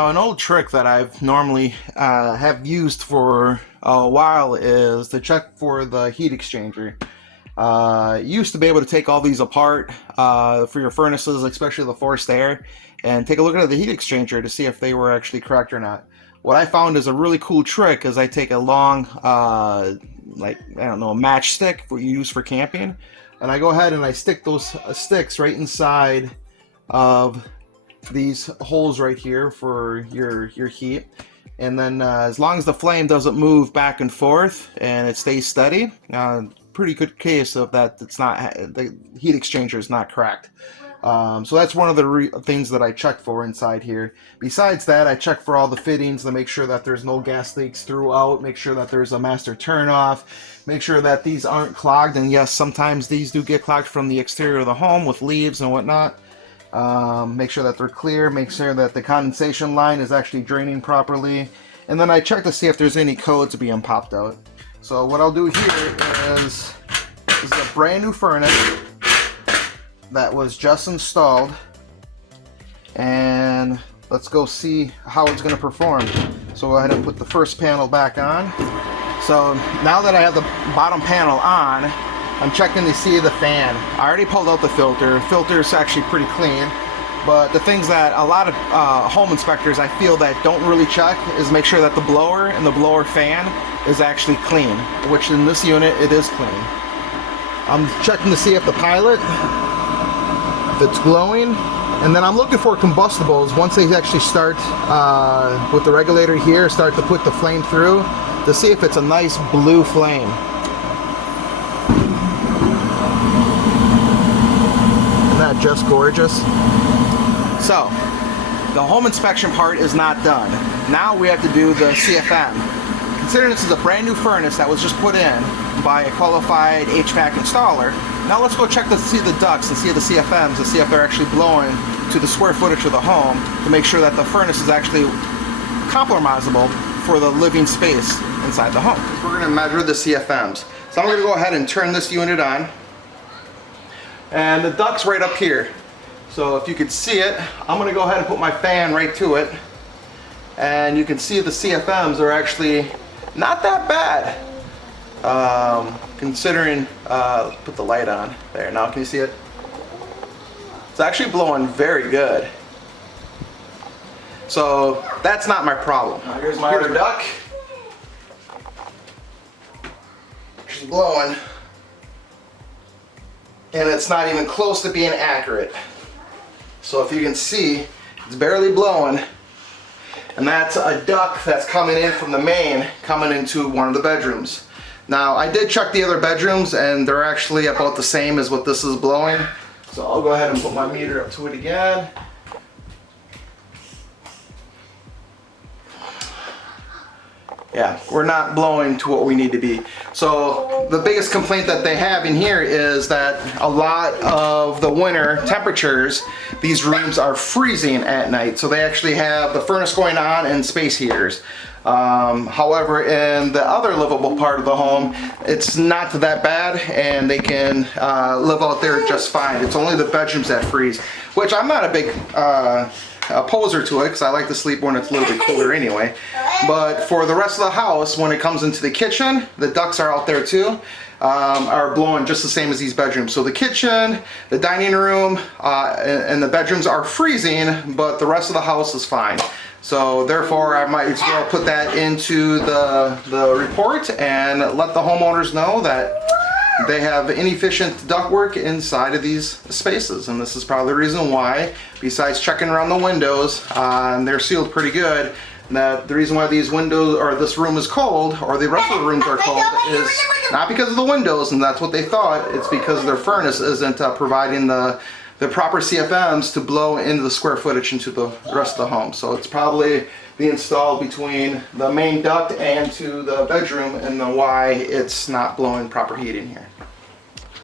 An old trick that I've normally have used for a while is to check for the heat exchanger. You used to be able to take all these apart for your furnaces, especially the forced air, and take a look at the heat exchanger to see if they were actually correct or not. What I found is a really cool trick is I take a long, like, I don't know, a matchstick what you use for camping, and I go ahead and I stick those sticks right inside of these holes right here for your heat, and then as long as the flame doesn't move back and forth and it stays steady, pretty good case of that it's not, the heat exchanger is not cracked. So that's one of the things that I check for inside here. Besides that, I check for all the fittings to make sure that there's no gas leaks throughout, make sure that there's a master turnoff, make sure that these aren't clogged, and yes, sometimes these do get clogged from the exterior of the home with leaves and whatnot. Make sure that they're clear, make sure that the condensation line is actually draining properly, and then I check to see if there's any codes being popped out. So what I'll do here is, this is a brand new furnace that was just installed, and let's go see how it's going to perform. So go ahead and put the first panel back on. So now that I have the bottom panel on, I'm checking to see the fan. I already pulled out the filter. The filter is actually pretty clean, but the things that a lot of home inspectors I feel that don't really check is make sure that the blower and the blower fan is actually clean, which in this unit it is clean. I'm checking to see if the pilot, if it's glowing, and then I'm looking for combustibles once they actually start with the regulator here, start to put the flame through, to see if it's a nice blue flame. Just gorgeous. So the home inspection part is not done. Now we have to do the CFM. Considering this is a brand new furnace that was just put in by a qualified HVAC installer, now let's go check to see the ducts and see the CFMs and see if they're actually blowing to the square footage of the home to make sure that the furnace is actually compromisable for the living space inside the home. We're going to measure the CFMs. So I'm going to go ahead and turn this unit on. And the duct's right up here. So if you could see it, I'm going to go ahead and put my fan right to it. And you can see the CFMs are actually not that bad. Considering, put the light on. There, now can you see it? It's actually blowing very good. So that's not my problem. Now here's my other duct. She's blowing. And it's not even close to being accurate. So if you can see, it's barely blowing, and that's a duct that's coming in from the main, coming into one of the bedrooms. Now I did check the other bedrooms and they're actually about the same as what this is blowing. So I'll go ahead and put my meter up to it again. Yeah, we're not blowing to what we need to be. So the biggest complaint that they have in here is that a lot of the winter temperatures, these rooms are freezing at night. So they actually have the furnace going on and space heaters. However, in the other livable part of the home, it's not that bad and they can live out there just fine. It's only the bedrooms that freeze, which I'm not a big opposer to it because I like to sleep when it's a little bit cooler anyway. But for the rest of the house, when it comes into the kitchen, the ducts are out there too, are blowing just the same as these bedrooms. So the kitchen, the dining room, and the bedrooms are freezing, but the rest of the house is fine. So therefore I might as well put that into the report and let the homeowners know that they have inefficient ductwork inside of these spaces, and this is probably the reason why, besides checking around the windows, and they're sealed pretty good, that the reason why these windows or this room is cold, or the rest of the rooms are cold, is not because of the windows, and that's what they thought. It's because their furnace isn't providing the proper CFMs to blow into the square footage into the rest of the home. So it's probably being installed between the main duct and to the bedroom, and why it's not blowing proper heat in here.